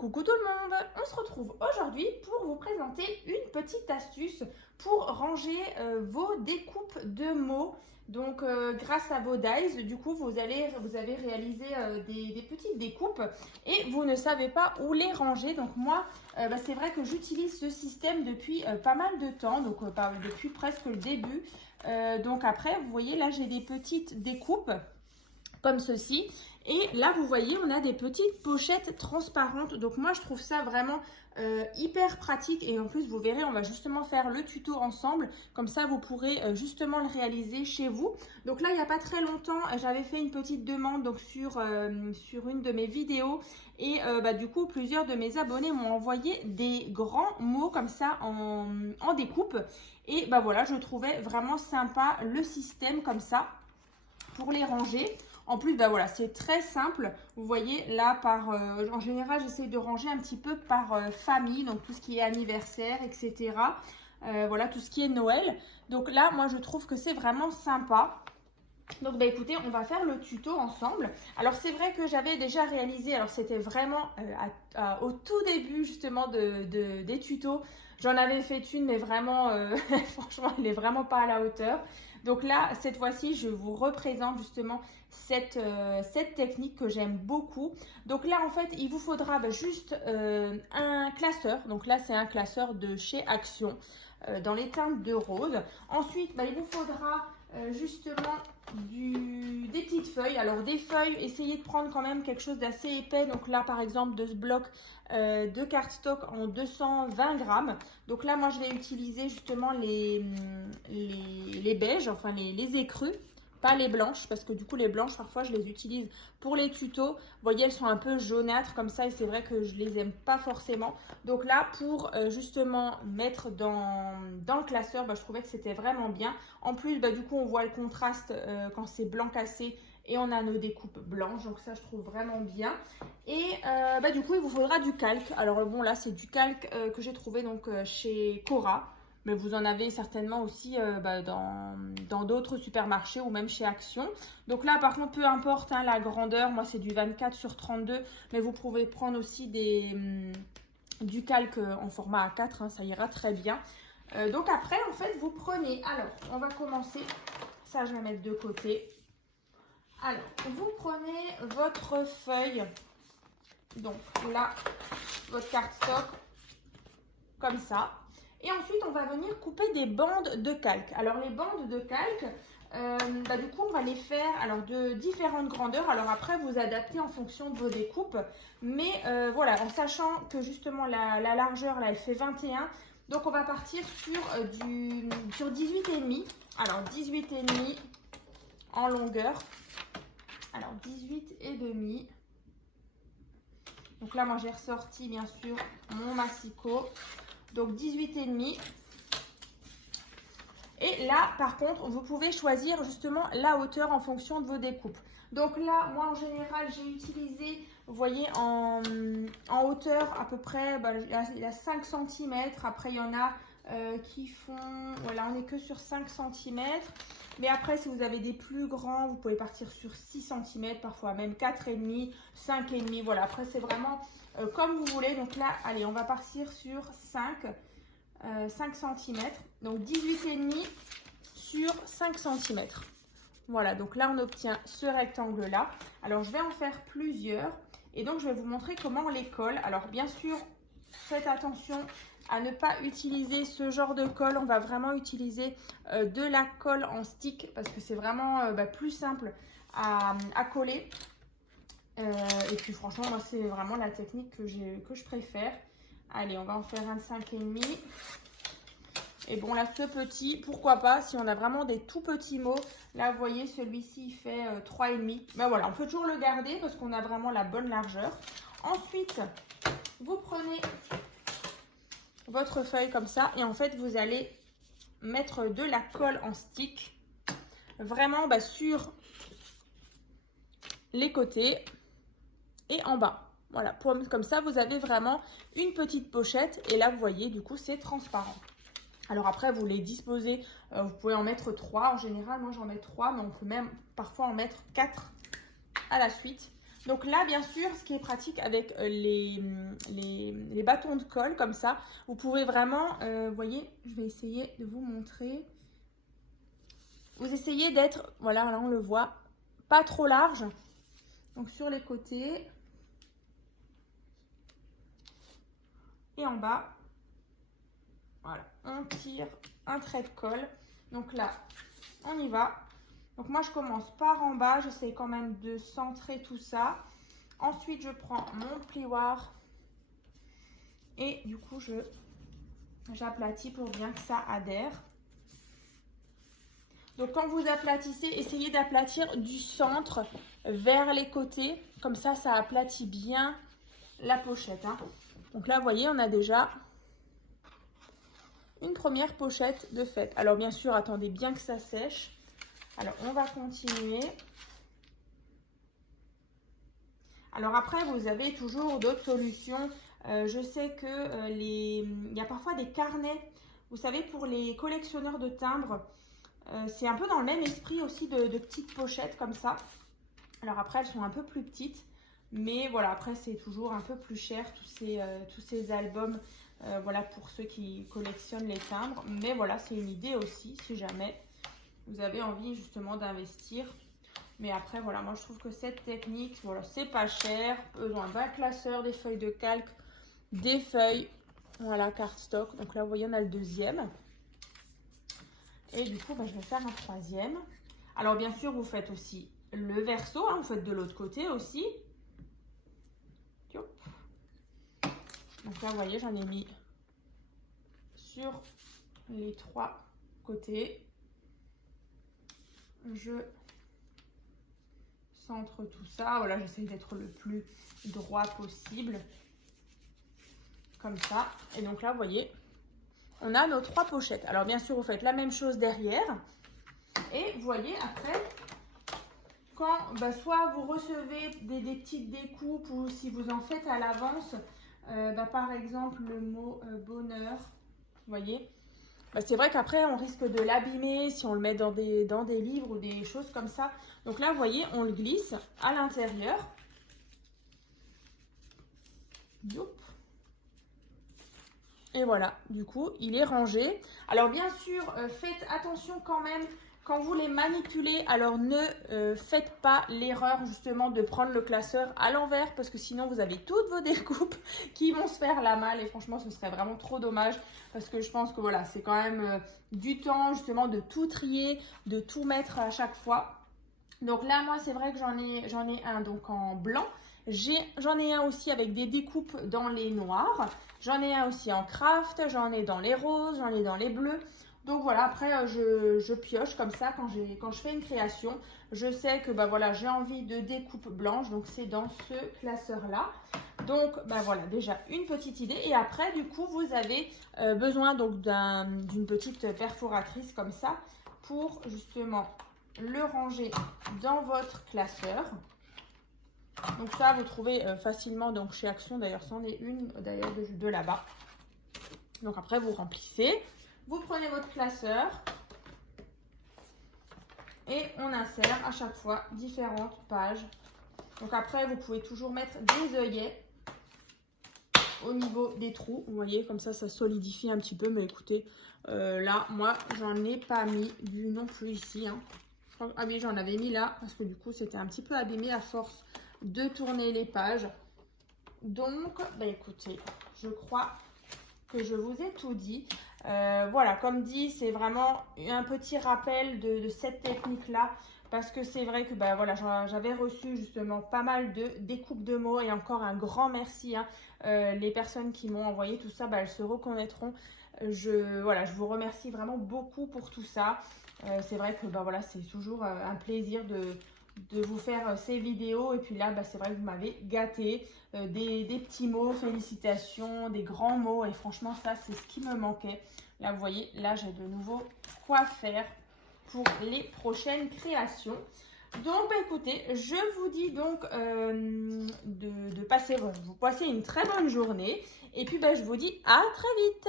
Coucou tout le monde, on se retrouve aujourd'hui pour vous présenter une petite astuce pour ranger vos découpes de mots. Donc grâce à vos dies, du coup vous avez réalisé des petites découpes et vous ne savez pas où les ranger. Donc moi c'est vrai que j'utilise ce système depuis pas mal de temps, donc depuis presque le début. Donc après vous voyez là j'ai des petites découpes comme ceci. Et là, vous voyez, on a des petites pochettes transparentes. Donc moi, je trouve ça vraiment hyper pratique. Et en plus, vous verrez, on va justement faire le tuto ensemble. Comme ça, vous pourrez justement le réaliser chez vous. Donc là, il n'y a pas très longtemps, j'avais fait une petite demande donc, sur une de mes vidéos. Et du coup, plusieurs de mes abonnés m'ont envoyé des grands mots comme ça en découpe. Et voilà, je trouvais vraiment sympa le système comme ça pour les ranger. En plus, voilà, c'est très simple. Vous voyez, là, en général, j'essaie de ranger un petit peu par famille, donc tout ce qui est anniversaire, etc. Voilà, tout ce qui est Noël. Donc là, moi, je trouve que c'est vraiment sympa. Donc, écoutez, on va faire le tuto ensemble. Alors, c'est vrai que j'avais déjà réalisé, alors c'était vraiment au tout début, justement, des tutos. J'en avais fait une, mais vraiment, franchement, elle n'est vraiment pas à la hauteur. Donc là, cette fois-ci, je vous représente justement cette technique que j'aime beaucoup. Donc là, en fait, il vous faudra juste un classeur. Donc là, c'est un classeur de chez Action dans les teintes de rose. Ensuite, il vous faudra justement des petites feuilles. Alors des feuilles, essayez de prendre quand même quelque chose d'assez épais. Donc là, par exemple, de ce bloc de cardstock en 220 grammes. Donc là, moi, je vais utiliser justement les beiges, enfin les écrus, pas les blanches, parce que du coup, les blanches, parfois, je les utilise pour les tutos. Vous voyez, elles sont un peu jaunâtres comme ça, et c'est vrai que je les aime pas forcément. Donc là, pour justement mettre dans le classeur, je trouvais que c'était vraiment bien. En plus, du coup, on voit le contraste quand c'est blanc cassé et on a nos découpes blanches, donc ça je trouve vraiment bien. Et du coup il vous faudra du calque. Alors bon, là c'est du calque que j'ai trouvé donc chez Cora, mais vous en avez certainement aussi dans d'autres supermarchés ou même chez Action. Donc là par contre, peu importe la grandeur, moi c'est du 24/32, mais vous pouvez prendre aussi du calque en format A4, ça ira très bien. Donc après en fait vous prenez, alors on va commencer, ça je vais mettre de côté. Alors, vous prenez votre feuille, donc là, votre cardstock, comme ça. Et ensuite, on va venir couper des bandes de calque. Alors, les bandes de calque, du coup, on va les faire de différentes grandeurs. Alors après, vous adaptez en fonction de vos découpes. Mais voilà, en sachant que justement, la largeur, là, elle fait 21. Donc, on va partir sur 18,5. Alors, 18,5 en longueur. Alors 18,5. Donc là, moi j'ai ressorti bien sûr mon massicot. Donc 18,5. Et là, par contre, vous pouvez choisir justement la hauteur en fonction de vos découpes. Donc là, moi en général, j'ai utilisé, vous voyez, en hauteur à peu près, il y a 5 cm. Après, il y en a qui font, voilà, on n'est que sur 5 cm. Mais après, si vous avez des plus grands, vous pouvez partir sur 6 cm, parfois même 4,5, 5,5. Voilà, après, c'est vraiment comme vous voulez. Donc là, allez, on va partir sur 5 cm. Donc 18,5 sur 5 cm. Voilà, donc là, on obtient ce rectangle-là. Alors, je vais en faire plusieurs. Et donc, je vais vous montrer comment on les colle. Alors, bien sûr, faites attention à ne pas utiliser ce genre de colle. On va vraiment utiliser de la colle en stick parce que c'est vraiment plus simple à coller. Et puis franchement, moi c'est vraiment la technique que je préfère. Allez, on va en faire un 5,5. Et bon là, ce petit, pourquoi pas, si on a vraiment des tout petits mots. Là, vous voyez, celui-ci, il fait 3,5. Voilà, on peut toujours le garder parce qu'on a vraiment la bonne largeur. Ensuite, vous prenez votre feuille comme ça et en fait vous allez mettre de la colle en stick vraiment sur les côtés et en bas. Voilà, comme ça vous avez vraiment une petite pochette et là vous voyez du coup c'est transparent. Alors après vous les disposez, vous pouvez en mettre 3 en général, moi j'en mets 3, mais on peut même parfois en mettre 4 à la suite. Donc là, bien sûr, ce qui est pratique avec les bâtons de colle comme ça, vous pouvez vraiment, vous voyez, je vais essayer de vous montrer. Vous essayez d'être, voilà, là on le voit, pas trop large. Donc sur les côtés et en bas, voilà, on tire un trait de colle. Donc là, on y va. Donc moi, je commence par en bas. J'essaie quand même de centrer tout ça. Ensuite, je prends mon plioir et du coup, j'aplatis pour bien que ça adhère. Donc quand vous aplatissez, essayez d'aplatir du centre vers les côtés. Comme ça aplatit bien la pochette, hein. Donc là, vous voyez, on a déjà une première pochette de faite. Alors bien sûr, attendez bien que ça sèche. Alors on va continuer. Alors après, vous avez toujours d'autres solutions. Je sais que il y a parfois des carnets. Vous savez, pour les collectionneurs de timbres, c'est un peu dans le même esprit aussi de petites pochettes comme ça. Alors après, elles sont un peu plus petites. Mais voilà, après, c'est toujours un peu plus cher, tous ces albums. Voilà, pour ceux qui collectionnent les timbres. Mais voilà, c'est une idée aussi, si jamais vous avez envie justement d'investir. Mais après, voilà, moi je trouve que cette technique, voilà, c'est pas cher. Besoin d'un classeur, des feuilles de calque, des feuilles, voilà, cardstock. Donc là, vous voyez, on a le deuxième. Et du coup, je vais faire un troisième. Alors bien sûr, vous faites aussi le verso, hein, vous faites de l'autre côté aussi. Donc là, vous voyez, j'en ai mis sur les trois côtés. Je centre tout ça. Voilà, j'essaie d'être le plus droit possible. Comme ça. Et donc là, vous voyez, on a nos trois pochettes. Alors bien sûr, vous faites la même chose derrière. Et vous voyez, après, quand soit vous recevez des petites découpes ou si vous en faites à l'avance, par exemple le mot bonheur, vous voyez, c'est vrai qu'après on risque de l'abîmer si on le met dans des livres ou des choses comme ça. Donc là, vous voyez, on le glisse à l'intérieur. Et voilà, du coup, il est rangé. Alors bien sûr, faites attention quand même quand vous les manipulez. Alors ne faites pas l'erreur justement de prendre le classeur à l'envers parce que sinon vous avez toutes vos découpes qui vont se faire la malle et franchement ce serait vraiment trop dommage parce que je pense que voilà, c'est quand même du temps justement de tout trier, de tout mettre à chaque fois. Donc là, moi, c'est vrai que j'en ai un donc en blanc. J'en ai un aussi avec des découpes dans les noirs. J'en ai un aussi en craft. J'en ai dans les roses. J'en ai dans les bleus. Donc voilà, après, je pioche comme ça quand je fais une création. Je sais que voilà, j'ai envie de découpe blanche. Donc c'est dans ce classeur-là. Donc voilà, déjà une petite idée. Et après, du coup, vous avez besoin donc d'une petite perforatrice comme ça pour justement le ranger dans votre classeur. Donc ça, vous trouvez facilement donc chez Action. D'ailleurs, c'en est une d'ailleurs de là-bas. Donc après, vous remplissez. Vous prenez votre classeur. Et on insère à chaque fois différentes pages. Donc après, vous pouvez toujours mettre des œillets au niveau des trous. Vous voyez, comme ça solidifie un petit peu. Mais écoutez, là, moi, j'en ai pas mis du non plus ici, hein. Ah oui, j'en avais mis là parce que du coup, c'était un petit peu abîmé à force de tourner les pages. Donc, écoutez, je crois que je vous ai tout dit. Voilà, comme dit, c'est vraiment un petit rappel de cette technique-là parce que c'est vrai que voilà, j'avais reçu justement pas mal de découpes de mots et encore un grand merci, hein. Les personnes qui m'ont envoyé tout ça, elles se reconnaîtront. Voilà, je vous remercie vraiment beaucoup pour tout ça. C'est vrai que voilà, c'est toujours un plaisir de vous faire ces vidéos. Et puis là, c'est vrai que vous m'avez gâté. Des petits mots, félicitations, des grands mots. Et franchement, ça, c'est ce qui me manquait. Là, vous voyez, là, j'ai de nouveau quoi faire pour les prochaines créations. Donc, écoutez, je vous dis donc de passer une très bonne journée. Et puis, je vous dis à très vite.